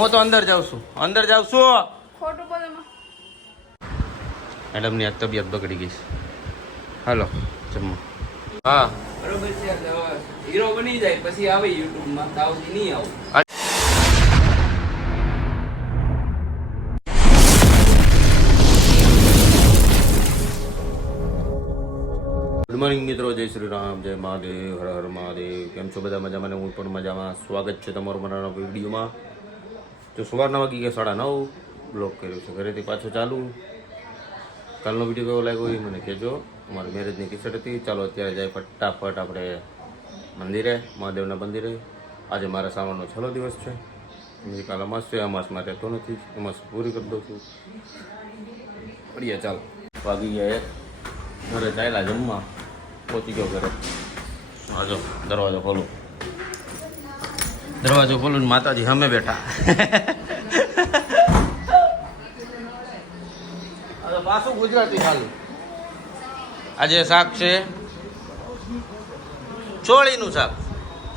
હું તો અંદર જાઉં છું ખોટું બોલે મેડમની આ તબિયત બગડી ગઈ છે. હાલો જમવા. હા બરોબર છે. એટલે હીરો બની જાય પછી આવે યુટ્યુબ માં, તાવથી નહીં આવું. ગુડ મોર્નિંગ મિત્રો, જય શ્રી રામ, જય મહાદેવ, હર હર મહાદેવ. કેમ છો બધા? મજામાં ને? હું પણ મજામાં. સ્વાગત છે તમારું મારા નવા વિડીયોમાં. તો સવારના વાગી ગયા 9:30. બ્લોગ કર્યો છે ઘરેથી પાછો ચાલુ. કાલનો વિડીયો કેવો લાગ્યો એ મને કહેજો. અમારી મેરેજની કિસ્સટ હતી. ચાલો અત્યારે જાય ફટાફટ આપણે મંદિરે, મહાદેવના મંદિરે. આજે મારા શ્રાવણનો 6લો દિવસ છે. કાલ અમાસ છે, અમાસમાં રહેતો નથી, અમાસ પૂરી કરી દઉં છું. મળીએ ચાલો. વાગી ગયા 1. ઘરે ચાલ્યા જમવા. પહોંચી ગયો ઘરે. આજો દરવાજો ખોલું. દરવાજો ખોલું, માતાજી સામે બેઠા. પાછું ગુજરાતી ચાલુ. આજે શાક છે ચોળીનું શાક.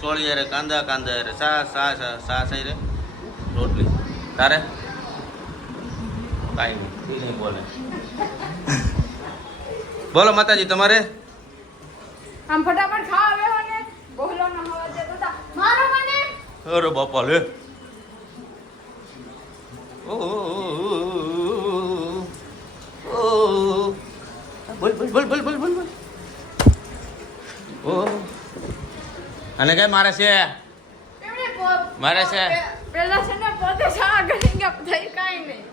ચોળી યારે કાંદા, કાંદા યારે સા રે રોટલી. તારે કાંઈ નહીં બોલે. બોલો માતાજી તમારે. આમ ફટાફટ ખાવા બેહો ને, બોલો ન હોવા દે તો મારો મને. અરે બાપા લે. ઓ બોલ બોલ બોલ બોલ બોલ બોલ બોલ. ઓ અને કઈ મારે છે એમને મારે છે. પેલા છે ને પોતે શા કરી ગયા થઈ કાઈ નહીં.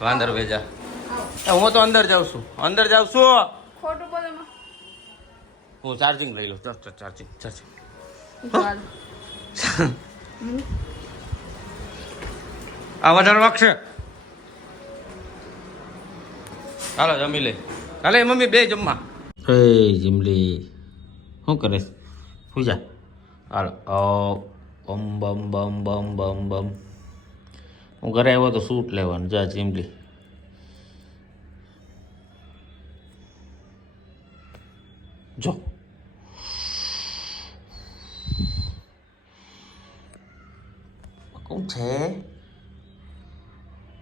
વાંદર ભેજા. હું તો અંદર જાઉં છું. ખોટું બોલે હું ચાર્જિંગ લઈ લઉં. ચાર્જિંગ આ વધારે વાગશે. હાલો જમી લે. હાલે મમ્મી બે જમવા. એ જીમલી શું કરે? પૂજા. હાલો બમ બમ બમ બમ બમ બમ. હું ઘરે આવ્યો તો સૂટ લેવાનું. જા જીમલી. જો કોણ છે?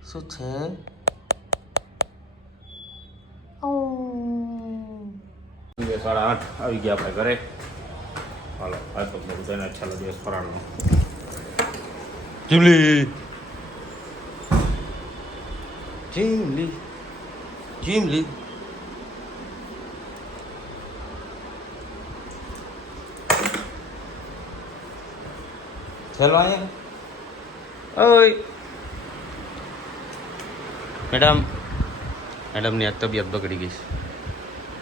શું છે? 8:30 આવી ગયા આપણે ઘરે. હાલો આજ તો બધાને છેલ્લો દિવસ ફરાળનો. જીમલી જીમલી જીમલી. છેલ્લો અહીંયા. ઓય મેડમની આ તબિયત બગડી ગઈ છે.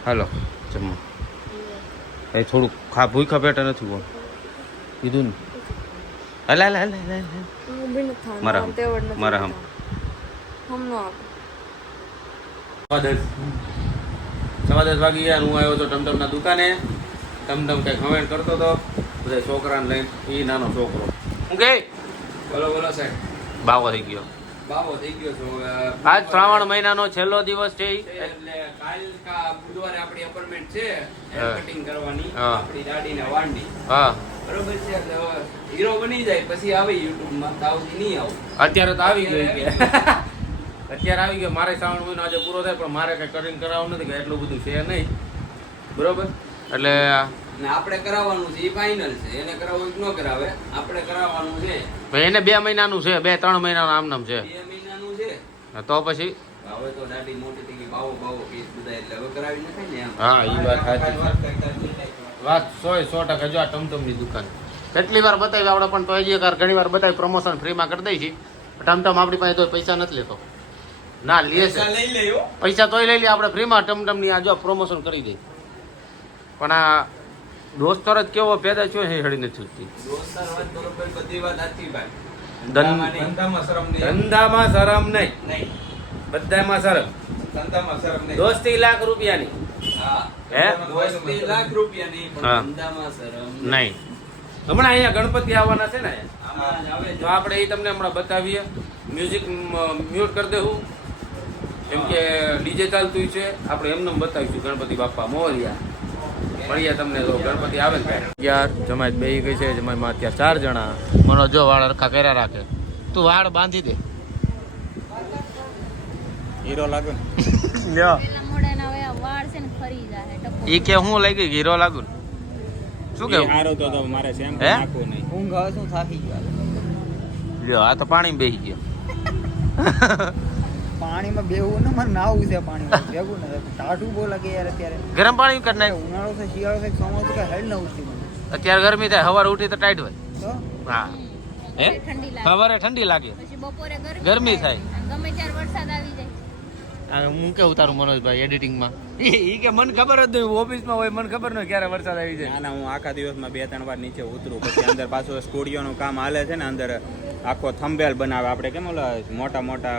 હાલો જમવા. એ થોડુંક ભૂખા પેટા નથી કોણ કીધું ને. હલા હલા હલા હલા મારા હમ 10:15 વાગી ગયા. હું આવ્યો તો ટમટમના દુકાને. ટમટમ કંઈ કમેન્ટ કરતો હતો બધા છોકરાને લઈને. એ નાનો છોકરો હું કે બોલો બોલો સાહેબ. બાવો થઈ ગયો. બાબો થઈ ગયો છો. આજ શ્રાવણ મહિનાનો છેલ્લો દિવસ છે. એટલે કાલ કા બુધવારે આપણી અપોઇન્ટમેન્ટ છે હા. કટિંગ કરવાની. હા. આપણી દાઢીને વાંડી. હા બરોબર છે. એટલે હીરો બની જાય પછી આવે યુટ્યુબ માં, તાવથી નહીં આવું. અત્યારે તો આવી ગયું કે અત્યારે આવી ગયો. મારે શ્રાવણ મહિનો આજે પૂરો થાય પણ મારે કઈ કરીને કરાવવું નથી કે એટલું બધું છે નહીં. બરોબર એટલે ને આપણે કરાવવાનું છે એ ફાઇનલ છે. એને કરાવવું કે ન કરાવે, આપણે કરાવવાનું છે. ભાઈ એને 2 મહિનાનું છે, 2-3 મહિનાનું આમ નામ છે. 2 મહિનાનું છે. તો પછી હવે તો દાઢી મોટી થઈ ગઈ, બાવો કેસ બધા, એટલે હવે કરાવી નખાય ને એમ. હા એ વાત સાચી. વાત 100% જો આ ટમટમની દુકાન કેટલી વાર બતાવી આપણે પણ તો હજી કાર ઘણી વાર બતાવી પ્રમોશન ફ્રીમાં કરી દઈ છે. ટમટમ આપણી પાસે તો પૈસા નથી લેતો. ના લે છે લઈ લેયો પૈસા તોય લઈ લે. આપણે ફ્રીમાં ટમટમની આ જો પ્રમોશન કરી દઈ. પણ આ દોસ્તર જ કેવો પેદા થયો છે હળી નથી થતી. દોસ્તાર વાત બરોબર, બધી વાત સાચી ભાઈ. ધંધામાં શરમ નહીં. ધંધામાં શરમ નહીં, નહીં. બધામાં શરમ. ધંધામાં શરમ નહીં. દોસ્તી લાખ રૂપિયાની હા. હે? દોસ્તી લાખ રૂપિયાની, પણ હા. ધંધામાં શરમ નહીં. હમણાં અહીંયા ગણપતિ આવવાના છે ને, આમાં જ આવે તો છે. આપણે એ તમને હમણાં બતાવીએ. મ્યુઝિક મ્યુટ કરી દેવું. કેમ કે ડીજે ચાલતું છે. આપણે એમને બતાવીશું ગણપતિ બાપા મોરિયા. મળીએ તમને તો ગણપતિ આવે ને યાર જમાઈ બેહી ગઈ છે જમાઈમાં અત્યારે 4 જણા મનો જો વાળ રખા કર્યા રાખે તું વાળ બાંધી દે હીરો લાગે લ્યો પેલા મોઢાના હવે વાળ છે ને ખરી જાય ટપકો. ઈ કે હું લઈ ગઈ હીરો લાગુ ને શું કેવું હારો તો મારે શેમ્પુ હે? નાખવું નહીં. ઊંઘ આવે શું થાકી ગયો લ્યો આ તો પાણી બેહી ગયો પાણીમાં બેહવું ને મારે નાવું છે પાણીમાં ભેગું ને ટાઢું બહુ લાગે યાર અત્યારે ગરમ પાણી કરી નાખ ઉનાળો છે શિયાળો છે ચોમાસું કે હેડ ના ઉઠી મને અત્યારે ગરમી થાય સવારે ઉઠી તો ટાઈટ હોય તો હા હે ઠંડી લાગે સવારે ઠંડી લાગે પછી બપોરે ગરમી થાય. અને ગમે ત્યારે વરસાદ આવી જાય. આ હું કેવું તારું મનોજભાઈ એડિટિંગમાં ઈ કે મને ખબર જ નહીં ઓફિસમાં હોય મને ખબર નહીં ક્યારે વરસાદ આવી જાય ના ના હું આખા દિવસમાં 2-3 વાર નીચે ઉતરું પછી અંદર પાછું સ્ટુડિયોનું કામ હાલે છે ને અંદર આખો થંબેલ બનાવે આપણે કેમ ઓલા મોટા મોટા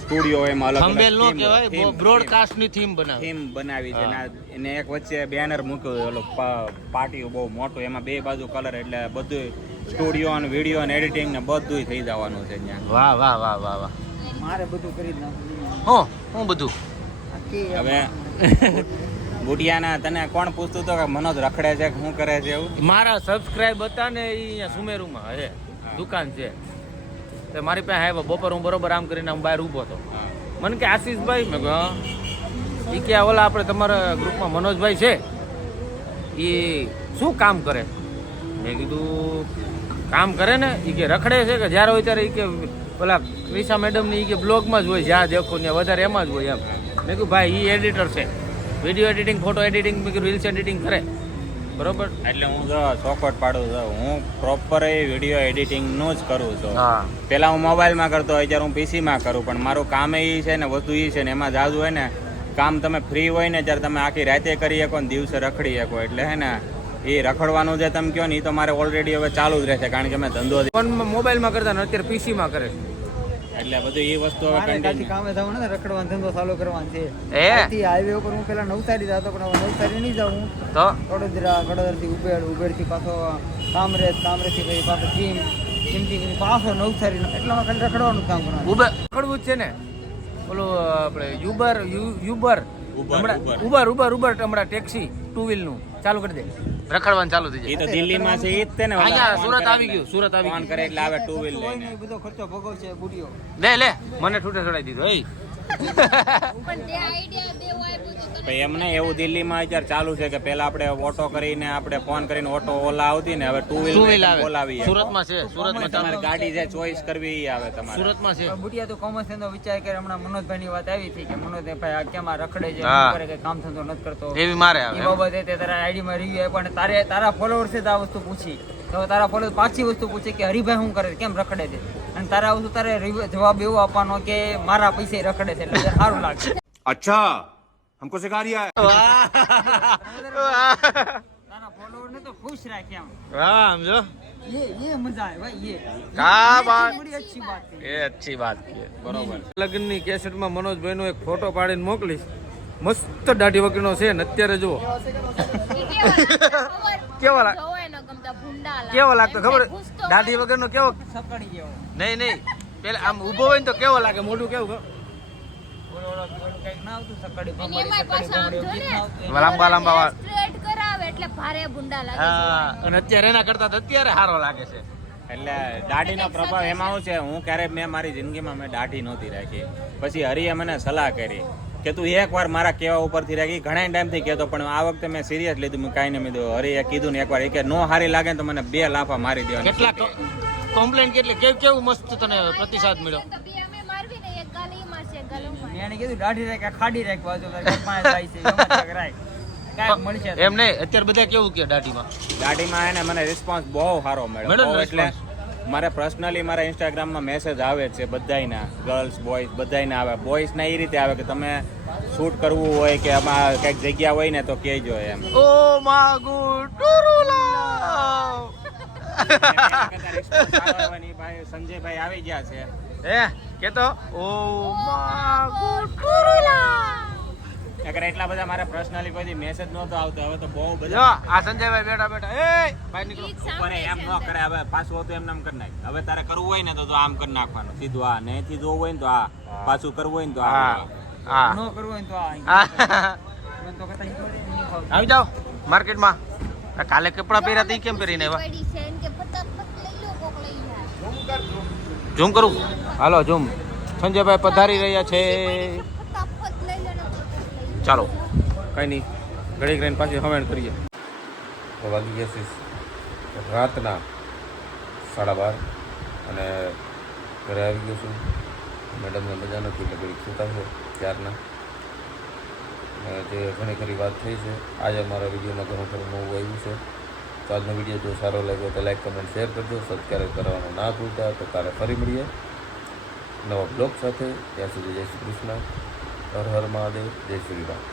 સ્ટુડિયો એમાં અલગ થંબનેલ નો કહેવાય બ્રોડકાસ્ટ ની થીમ બનાવે થીમ બનાવી છે ને એને એક વચ્ચે બેનર મૂક્યું ઓલો પાર્ટી બહુ મોટું એમાં 2 બાજુ કલર એટલે બધું સ્ટુડિયો અને વિડીયો અને એડિટિંગ ને બધું થઈ જવાનું છે ત્યાં વાહ વાહ વાહ વાહ વાહ મારે બધું કરી જ નાખવું હું બધું આખી હવે બુટિયાના તને કોણ પૂછતું તો કે મનોજ રખડે છે કે શું કરે છે એવું મારા સબસ્ક્રાઇબ હતા ને એ અહીંયા સુમેરુમાં હે દુકાન છે તો મારી પાસે આવ્યા બપોર હું બરોબર આમ કરીને હું બહાર ઊભો હતો મને કે આશીષભાઈ મેં કહ્યું હા એ કે ઓલા આપણે તમારા ગ્રુપમાં મનોજભાઈ છે એ શું કામ કરે મેં કીધું કામ કરે ને એ કે રખડે છે કે જ્યારે હોય ત્યારે એ કે ઓલા ક્રિશા મેડમની એ કે બ્લોગમાં જ હોય જ્યાં દેખો ને વધારે એમાં જ હોય એમ મેં કીધું ભાઈ એ એડિટર છે વિડીયો એડિટિંગ ફોટો એડિટિંગ મેં કીધું રીલ્સ એડિટિંગ કરે બરોબર એટલે હું જો ચોખવટ પાડું છું હું પ્રોપર એ વિડીયો એડિટિંગનું જ કરું છું હા પહેલાં હું મોબાઈલમાં કરતો હોય જ્યારે હું પીસીમાં કરું પણ મારું કામ એ છે ને વસ્તુ એ છે ને એમાં જાજુ હોય ને કામ તમે ફ્રી હોય ને ત્યારે તમે આખી રાતે કરી શકો ને દિવસે રખડી શકો એટલે હે ને એ રખડવાનું જે તમે કહો ને એ તો મારે ઓલરેડી હવે ચાલુ જ રહેશે કારણ કે મેં ધંધો ફોનમાં મોબાઈલમાં કરતા ને અત્યારે પીસીમાં કરે છે એટલે બધું એ વસ્તુ હવે મારે કાંથી કન્ટિન્યુ કામે જવું ને રખડવાનો ધંધો ચાલુ કરવાનો છે એ અહીંથી હાઈવે ઉપર હું પેલા નવસારી જતો પણ હવે નવસારી નહીં જાઉં તો વડોદરાથી ઉબેરથી પાછો કામરેજ થી પછી પાછો ચીમથી પછી પાછો નવસારી એટલામાં ખાલી રખડવાનું કામ કરવાનું ઉબર પકડવું જ છે ને ઓલું આપણે યુબર ઉબર હમણાં ટેક્સી 2 વ્હીલ નું ચાલુ કરી દે રખડવાનું ચાલુ થઈ એ જાય તો દિલ્હીમાં છે એ જ તે ને અહીંયા સુરત આવી ગયું સુરત આવી ફોન ગયું કરે એટલે આવે 2 વ્હીલ હોય લઈને ને એ બધો ખર્ચો ભોગવશે બુડીઓ લે મને ઠૂઠે ચડાઈ દીધો એ પણ તે આઈડિયા દેવો આપ્યો તો તને એમ નહીં એવું દિલ્હીમાં અત્યારે ચાલુ છે કે પેલા આપણે ઓટો કરીને આપણે ફોન કરીને ઓટો ઓલા આવતી ને હવે 2 2 વ્હીલ વ્હીલ આવે બોલાવી સુરતમાં છે સુરતમાં તમારે ચાલુ ગાડી જે ચોઈસ કરવી એ આવે તમારે સુરતમાં છે બુટિયા તો કોમર્સ નો વિચાર કરે હમણાં મનોજભાઈ ની વાત આવી હતી કે મનોજભાઈ આ કેમ આ રખડે છે હા. શું કરે કે કામ ધંધો નથી કરતો એવી મારે એ આવે બાબતે તે તારા આઈડી માં રિવ્યુ આપ્યો અને તારા ફોલોઅર્સ છે આ વસ્તુ પૂછી તો તારા ફોલોઅર્સ પાછી વસ્તુ પૂછી કે હરિભાઈ શું કરે છે કેમ રખડે છે અને તારા વસ્તુ તારે જવાબ એવો આપવાનો કે મારા પૈસે રખડે છે એટલે સારું લાગે अच्छा हमको सिखा रिया है તારા ફોલોઅર ને તો ખુશ રાખે આમ હા સમજો ये मजा है भाई ये क्या बात बड़ी अच्छी बात है એ अच्छी बात છે બરોબર લગ્નની કેસેટમાં મનોજભાઈનો એક ફોટો પાડીને મોકલીશ મસ્ત દાઢી વગરનો છે ને અત્યારે જુઓ કેવો લાગે? જોવાય ન ગમતા ભૂંડા લાગે. કેવો લાગતો ખબર ઘૂસતો દાઢી વગરનો કેવો સકડી જેવો નહીં પેલા આમ ઊભો હોય ને તો કેવો લાગે મોઢું કેવું ઓલો કઈક ના આવતું સકડી અને ભમરી એમાંય સકડી પાછા આમ ભમરી જો એવું ને. કંઈક ના આવતું લાંબા વાળ સ્ટ્રેટ કરાવે એટલે ભારે ભૂંડા લાગે હા અને અત્યારે એના કરતા તો અત્યારે સારો લાગે છે એટલે દાઢીનો પ્રભાવ એમાં શું છે હું ક્યારેય મેં મારી જિંદગીમાં મેં દાઢી નહોતી રાખી પછી હરિએ મને સલાહ કરી કે તું એકવાર મારા કહેવા ઉપરથી રાખી ઘણા ટાઈમથી કહેતો પણ આ વખતે મેં સિરિયસ લીધું મેં કાંઈ નહીં કીધું હરિએ કીધું ને એકવાર એ કે નો હારી લાગે ને તો મને 2 લાફા મારી દેવાની કેટલા કોમ્પ્લેન કેટલી કેવું મસ્ત તને પ્રતિસાદ મળ્યો તો બે અમે મારવી ને એક ગાલ ઈ મારશે એક ગાલ હું મારશે. મેં એને કીધું દાઢી રાખ ખાડી રાખ બાજુ પાંચ થાય છે એમાં ક્યાંક રાખ કાંઈક મળશે એમ નહીં અત્યારે બધા કેવું કે દાઢીમાં દાઢીમાં એને મને રિસ્પોન્સ બહુ સારો મળ્યો મળ્યો ને બહુ એટલે response? મારે પર્સનલી મારા ઇન્સ્ટાગ્રામમાં મેસેજ આવે જ છે બધાયના ગર્લ્સ બોયઝ બધાયના આવે બોયઝના એ રીતે આવે કે તમે શૂટ કરવું હોય કે આમાં કંઈક જગ્યા હોય ને તો કહેજો એમ ઓ માગુ ટુરુલા response સારો આવે ને ઈ ભાઈ સંજયભાઈ આવી ગયા છે હે કેતો ઓ માગુ અગર એટલા બધા મારે પર્સનલી કોઈ મેસેજ નહોતો આવતો હવે તો બહુ જો બધા આ સંજયભાઈ બેઠા એ બહાર નીકળો ઠીક ઉપર સામે એમ ન કરે હવે પાછું હતું એમ નામ કરી નાખ હવે તારે કરવું હોય ને તો આમ કરી નાખવાનું સીધું આ નહીં જોવું હોય ને તો આ પાછું કરવું હોય ને તો હા આ હા ન કરવું હોય ને તો આ હા. મને તો કદાચ નહીં ફાવતું. આવી જાઓ માર્કેટમાં આ કાલે કપડાં પહેર્યા હતા ઈ કેમ પહેરીને આવ્યા પડી છે એમ કે ફટાફટ લઈ લો કોક લઈ જાય ઝૂમ કરું હાલો ઝૂમ સંજયભાઈ પધારી રહ્યા છે ફટાફટ લઈ લો ને કોક લઈ લો. ચાલો કઈ નહીં ઘડીક રહીને પાછી હવેણ કરીએ તો વાગી ગયા છે રાતના 12:30 અને ઘરે આવી ગયો છું મેડમને મજા નથી એટલે ઘડીક સૂતા છે ત્યારના અને જે ઘણી ખરી વાત થઈ છે આજે અમારા વિડીયોમાં ઘણું ખરું નવું આવ્યું છે તો આજનો વિડીયો જો સારો લાગ્યો તો લાઈક કમેન્ટ શેર કરજો સબસ્ક્રાઈબ કરવાનું ના ભૂલતા તો કાલે ફરી મળીએ નવા બ્લોગ સાથે ત્યાં સુધી જય શ્રી કૃષ્ણ હર હર મહાદેવ જય શ્રી રામ